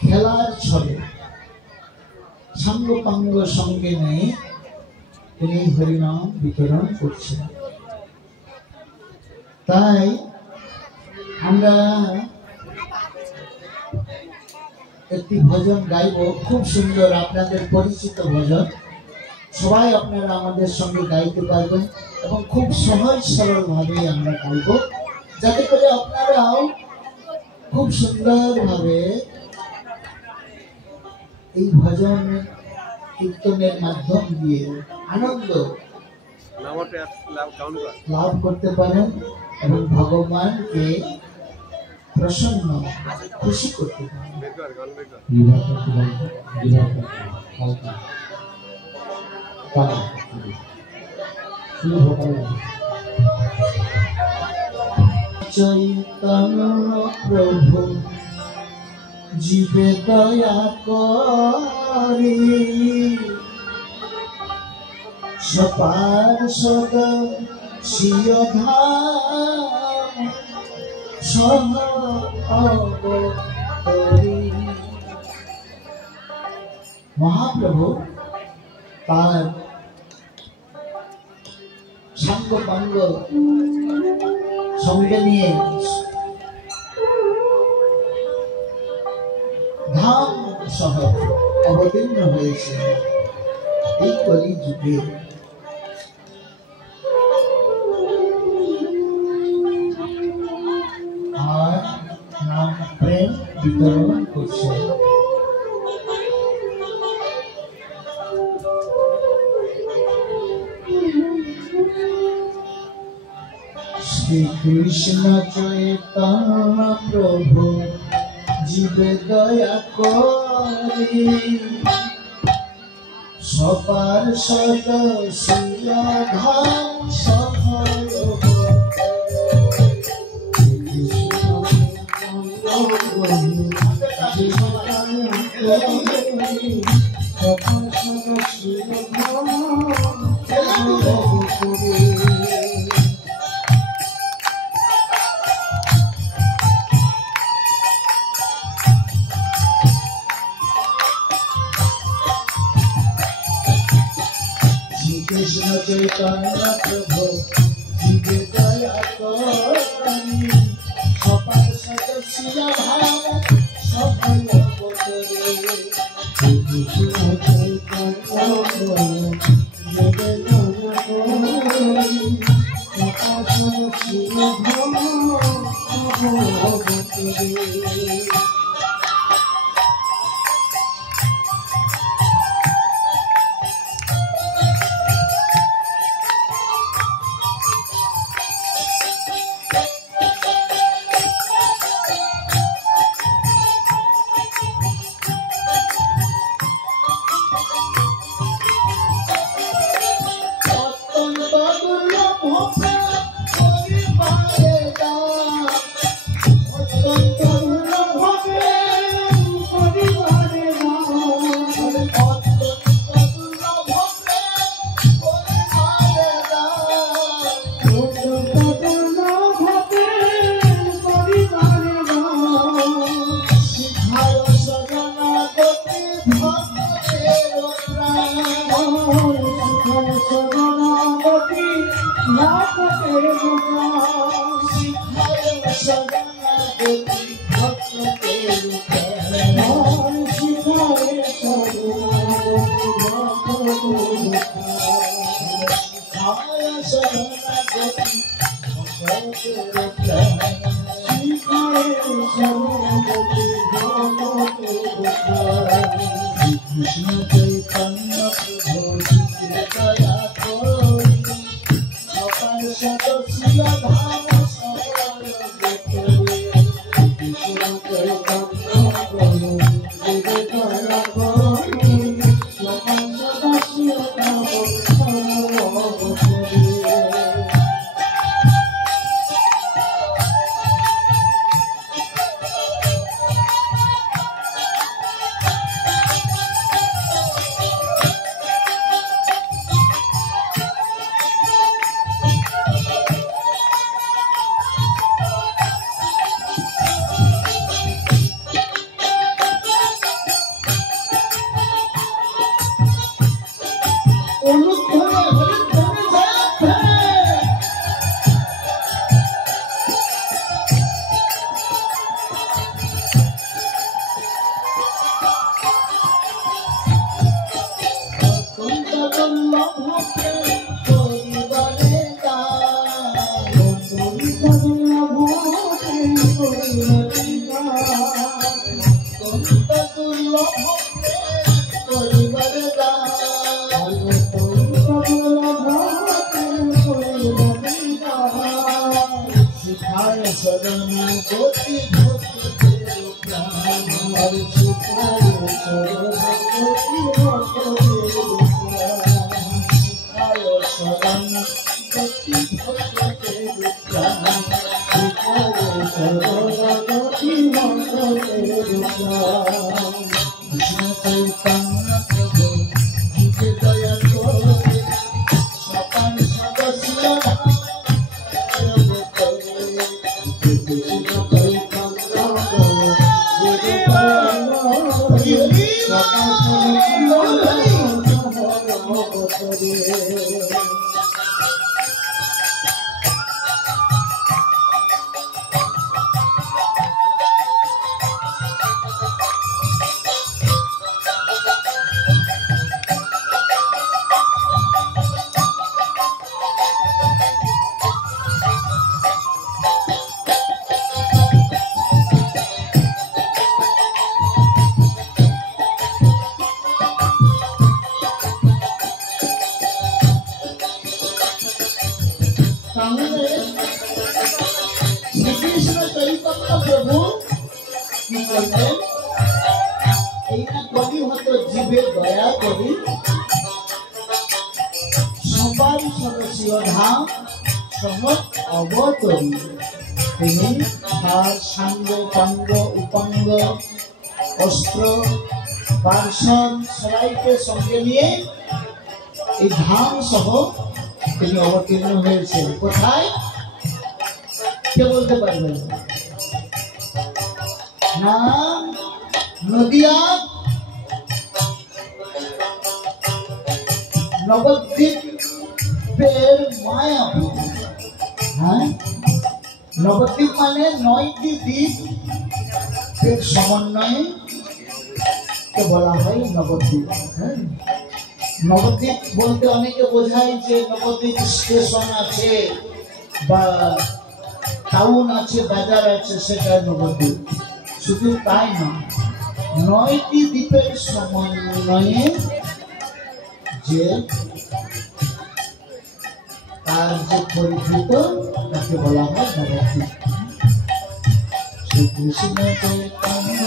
খেলার ছলে সাঙ্গ পাঙ্গ সঙ্গে নিয়ে তিনি হরিনাম বিতরণ করছেন। তাই আমরা একটি ভজন গাইব, খুব সুন্দর আপনাদের পরিচিত ভজন। সবাই আপনারা আমাদের সঙ্গে গাইতে পারবেন এবং খুব সহজ সরল ভাবে আমরা গাইব, যাতে করে আপনারাও খুব সুন্দর ভাবে এই ভজন কীর্তনের মাধ্যম দিয়ে আনন্দ লাভ করতে পারেন এবং ভগবানকে প্রসন্ন খুশি করতে পারেন। চৈতন্য প্রভু জীবে দয়া করি, সপার্ষদ সিয় ধাম সহ অবতরী। মহাপ্রভু তার সাঙ্গ পাঙ্গ সঙ্গে নিয়ে ধাম শহর অবতীর্ণ হয়েছে এই কলি যুগে। আর নাম প্রেম বিতরণ করছে। শ্রী কৃষ্ণ চৈতন্য প্রভু জীবে দয়া করি, সপার্ষদ সিয় ধাম সহ কৃষ্ণ চৈতন্য প্রভু জীবে দয়া করি, সপার্ষদ সিয় ধাম সফল অবতরী। কৃষ্ণ চৈতন্য জীবে দয়া করি, সপার্ষদ সিয় ধাম সফল অবতরী। সঙ্গে নিয়ে এই ধাম সহ তিনি অবতীর্ণ হয়েছে। কোথায় কে বলতে পারবেন? না নদিয়া নবদ্বীপের মায়াপুর। হ্যাঁ, নবদ্বীপ মানে 9টি দ্বীপের সমন্বয়ে বলা হয় নবদ্বীপ। হ্যাঁ, নবদ্বীপ বলতে অনেকে বোঝায় যে নবদ্বীপ স্টেশন আছে বা টাউন আছে, বাজার আছে, সেটা নবদ্বীপ। শুধু তাই না, 9টি দ্বীপের সমন্বয়ে যে তার যে পরিচিত তাকে বলা হয় নবদ্বীপ। শ্রীকৃষ্ণ চৈতন্য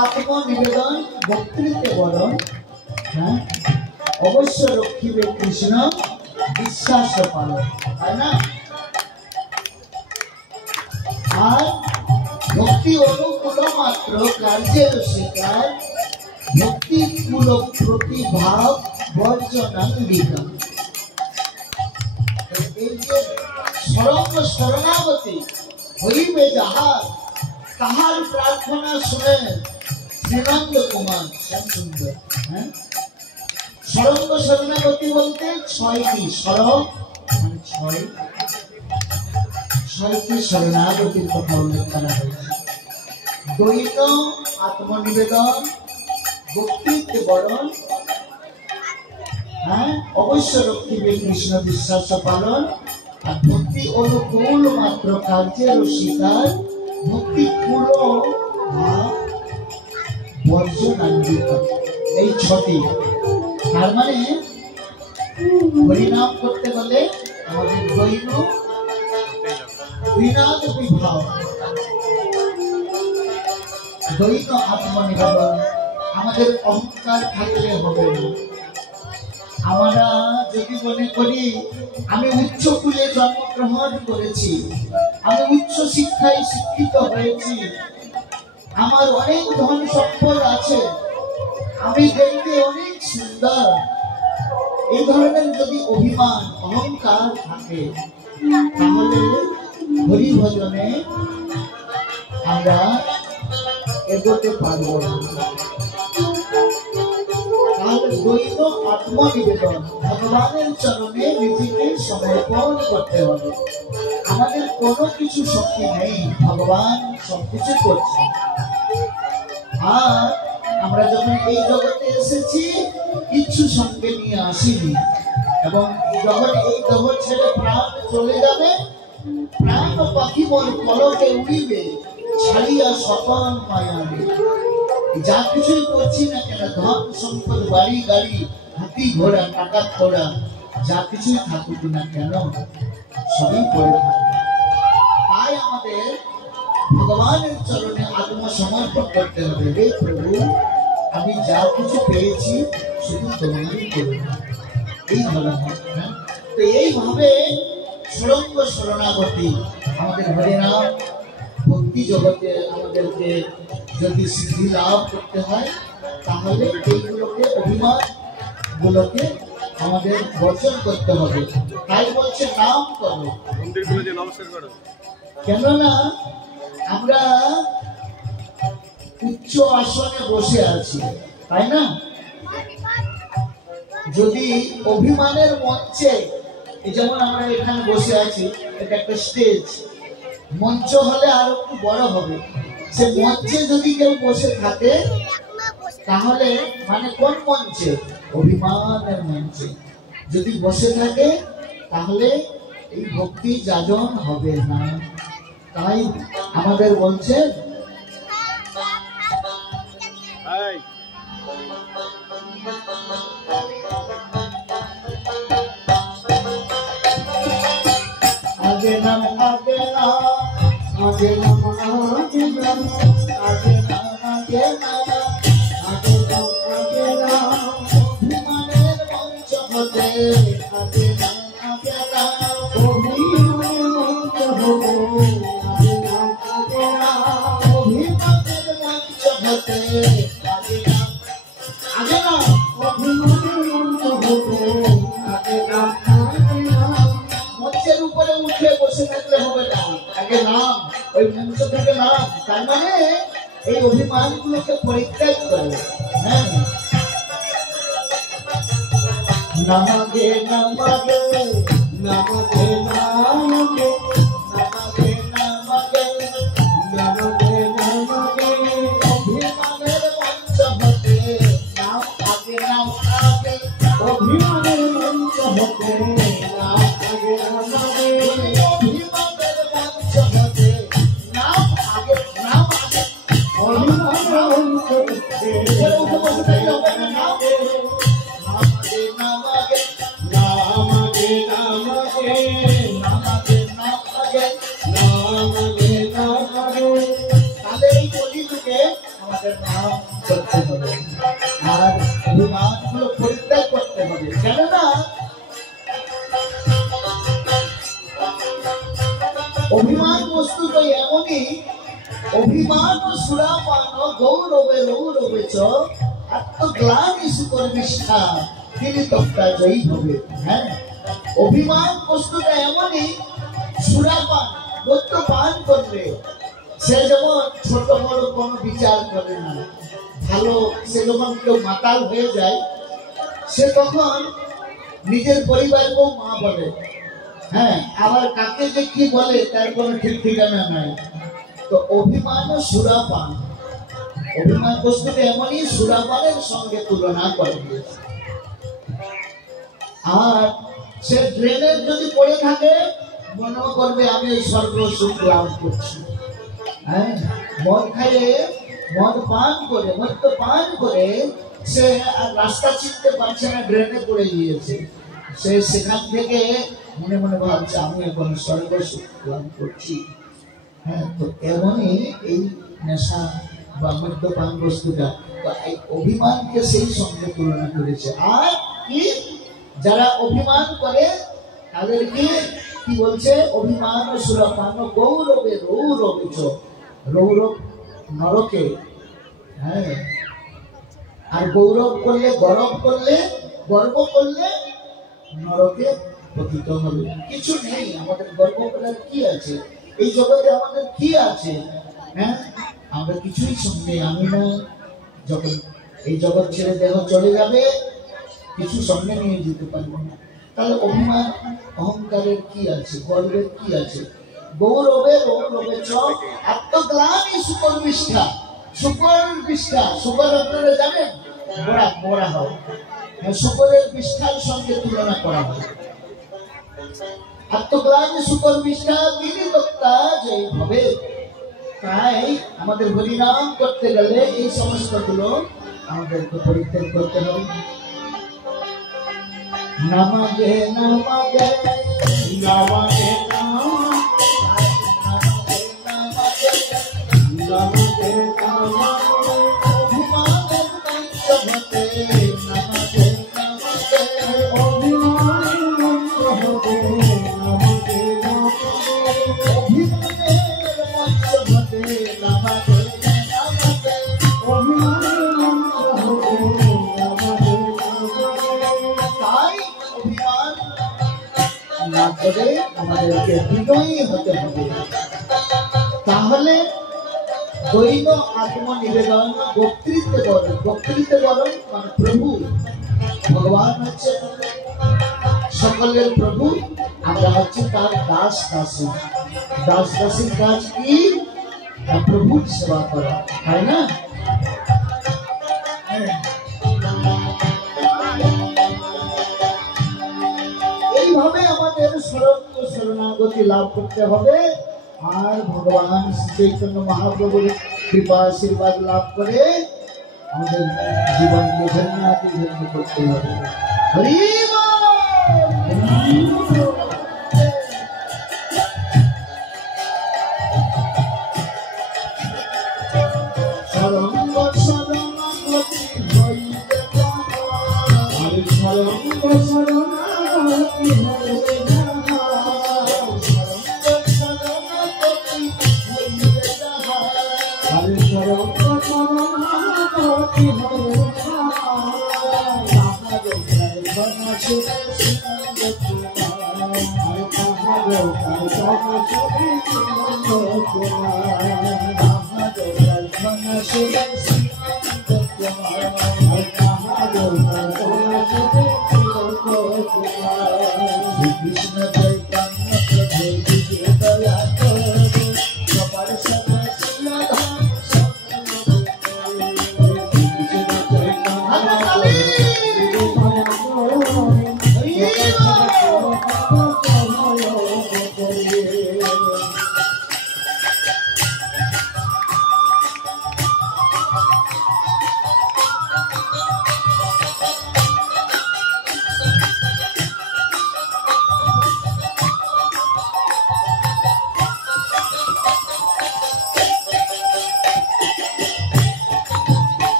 আত্মনিবেদন বক্তৃত্বে বরণ, হ্যাঁ, অবশ্য রক্ষিবে কৃষ্ণ বিশ্বাস পালন, তাই না? আর ভক্তি অনুকূল মাত্র কার্যের স্বীকার, ভক্তি মূল প্রতিভাব বর্জনাঙ্গিকা। এই যে সরঙ্গ শরণাগতি হইবে যাহার, তাহার প্রার্থনা শুনে শ্রীনন্দ কুমার শ্যাম সুন্দর। হ্যাঁ, সরঙ্গ শরণাগতি বলতে ছয়টি সরব, মানে ছয়টি শরণাগতির কথা উল্লেখ করা হয়েছে। দ্বৈত আত্মনিবেদন, বক্তৃত্ব বরণ, হ্যাঁ, অবশ্য রক্ষিবে কৃষ্ণ বিশ্বাস পালন, আর ভক্তি অনুকূল মাত্র কার্যের স্বীকার, ভক্তি কুল বর্জনাঙ্গিক। এই ছটি। তার মানে হরিনাম করতে গেলে আমাদের দ্বৈত বিনাদ বিভাব, দ্বৈত আত্মনিবেদন। আমাদের অহংকার থাকলে হবে না। আমরা যদি মনে করি আমি উচ্চ কুলে জন্মগ্রহণ করেছি, আমি উচ্চ শিক্ষায় শিক্ষিত হয়েছি, আমার অনেক ধন সম্পদ আছে, আমি দেখতে অনেক সুন্দর, এই ধরনের যদি অভিমান অহংকার থাকে, তাহলে হরি ভজনে আমরা এগোতে পারবো না। দ্বৈত আত্মনিবেদন, ভগবানের চরণে নিজেকে সমর্পণ করতে হবে। আমাদের কোনো কিছু শক্তি নেই, ভগবান সবকিছু করছে। আর আমরা যখন এই জগতে এসেছি কিছু সঙ্গে নিয়ে আসিনি, এবং যখন এই জগৎ ছেড়ে প্রাণ চলে যাবে, প্রাণ পাখি মন পলকে উড়িবে, ছাড়িয়া সকল মায়াবে। যা কিছুই করছি না কেন, ধন সম্পদ, বাড়ি গাড়ি, হাতি ঘোড়া, টাকা ঘোড়া, যা কিছুই থাকুক না কেন, সবই পড়ে থাকবে। তাই আমাদের ভগবানের চরণে আত্মসমর্পণ করতে হবে। হে প্রভু, আমি যা কিছু পেয়েছি শুধু তোমারই করব, এই ভালো। তো এইভাবে সুরঙ্গ শরণাগতি আমাদের হরিনাম ভক্তি জগতে আমাদেরকে যদি সিদ্ধি লাভ করতে হয়, তাহলে এইগুলোকে অভিমান গুলোকে আমাদের বর্জন করতে হবে। তাই বলছে নাম করো, কেননা আমরা উচ্চ আসনে বসে আছি, তাই না? যদি অভিমানের মঞ্চে, যেমন আমরা এখানে বসে আছি, এটা একটা স্টেজ, মঞ্চ হলে আর একটু বড় হবে। সে মঞ্চে যদি কেউ বসে থাকে, তাহলে মানে কোন মঞ্চে? অভিমানের মঞ্চে যদি বসে থাকে, তাহলে এই ভক্তি যাজন হবে না। তাই আমাদের বলছে আগে নাম, আগে নাম, আগে নাম, আগে নাম, আগে নাম, আগে নাম, আগে নাম, আগে নাম, অভিমানের মঞ্চ হতে, আগে নাম, আগে নাম, অভিমানের মঞ্চ হতে, আগে নাম, আগে নাম, অভিমানের মঞ্চ হতে, আগে নাম, আগে নাম, অভিমানের মঞ্চ হতে, আগে নাম, আগে নাম। মঞ্চের উপরে উঠে বসে থাকলে হবে না, আগে নাম, ওই মঞ্চ থেকে নাম। তার মানে এই অভিমানগুলোকে পরিত্যাগ করে, হ্যাঁ, নামাগে নামাগে নামাগে নামাগে নামাগে নামাগে নামাগে নামাগে, অভিমানের মঞ্চ হতে নাম, আগে নাম, আগে, অভিমানের মঞ্চ হতে নাম, আগে নাম, আগে, অভিমানের মঞ্চ হতে নাম, আগে নাম, আগে, অভিমানের মঞ্চ হতে উঠে বসে থাকলে হবে না। নাম, নাম, আগে নাম, আগে নাম, আগে নাম, আগে নাম, তাদের নাম করতে হবে আর অভিমানগুলো পরিত্যাগ করতে হবে। কেননা অভিমান বস্তু তো এমনই, অভিমান সুরাপান গৌরবে গৌরবে চ আত্মগ্লানি সুকর্মিষ্ঠা তিনি তক্তা জয়ী হবে। হ্যাঁ, অভিমান বস্তুটা এমনই, সুরাপান মদ্যপান করলে সে যেমন ছোট বড় কোনো বিচার করে না। ভালো সে যখন কেউ মাতাল হয়ে যায় সে তখন নিজের পরিবারকেও মা বলে, হ্যাঁ, আবার কাকে যে কি বলে তার কোনো ঠিক ঠিকানা নাই। তো অভিমান ও সুরাপান, অভিমান বস্তুটা এমনই, সুরাপানের সঙ্গে তুলনা করে দিয়েছে। আর সে ড্রেনের যদি পড়ে থাকে মনে করবে আমি স্বর্গ সুখ লাভ করছি। হ্যাঁ, মদ খাইয়ে মদ পান করে মদ্য পান করে সে আর রাস্তা চিনতে পারছে না, ড্রেনে পড়ে গিয়েছে। সে সেখান থেকে মনে মনে ভাবছে আমি এখন স্বর্গ সুখ লাভ করছি। হ্যাঁ, তো এমনই এই নেশা বা মদ্যপান বস্তুটা এই অভিমানকে সেই সঙ্গে তুলনা করেছে। আর কি যারা অভিমান করে তাদেরকে কি বলছে, অভিমান সুরাপান গৌরবে রৌরবে চ, রৌরব নরকে। হ্যাঁ, আর গৌরব করলে গর্ব করলে গর্ব করলে নরকে পতিত হবে। কিছু নেই আমাদের গর্ব করার, কি আছে এই জগতে, আমাদের কি আছে? হ্যাঁ, আমরা কিছুই সঙ্গে আমি না, যখন এই জগৎ ছেড়ে দেহ চলে যাবে কিছু সঙ্গে নিয়ে যেতে পারবো না। তাহলে অভিমান অহংকারের কি আছে, গর্বের কি আছে? গৌরবে গৌরবে চ আত্মগ্লানি সুকর্মিষ্ঠা, সুকর্মিষ্ঠা, সুকর আপনারা জানেন বড়া বড়া হয়, সুকরের বিষ্ঠার সঙ্গে তুলনা করা হয়। আত্মগ্লানি সুকর্মিষ্ঠা তিনি তক্তা জয়ী হবে। তাই আমাদের হরিনাম করতে গেলে এই সমস্ত গুলো আমাদেরকে পরিত্যাগ করতে হবে। নমগে নমগে নমগে নমগে অভিমানের পঞ্চভূতে নমগে নমগে অভিমানের পঞ্চভূতে নমগে অভিমানের পঞ্চভূতে নমগে নমগে অভিমানের পঞ্চভূতে না করে আমাদেরকে বিনয়ী হতে হবে। তাহলে দৈব আত্মনিবেদন বক্তৃত্ব বরণ, বক্তৃত্ব বরণ মানে প্রভু ভগবান হচ্ছে সকলের প্রভু, আমরা হচ্ছে তার দাস দাসী। দাস দাসীর কাজ কি? প্রভুর সেবা করা, তাই না? এইভাবে আমাদের শরণাগতি লাভ করতে হবে আর ভগবান চৈতন্য মহাপ্রভুর কৃপা আশীর্বাদ লাভ করে আমাদের জীবনকে ধন্যাতি ধন্য করতে হবে। হরি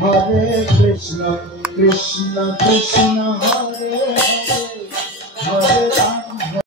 हरे कृष्ण कृष्ण कृष्ण हरे हरे हरे राम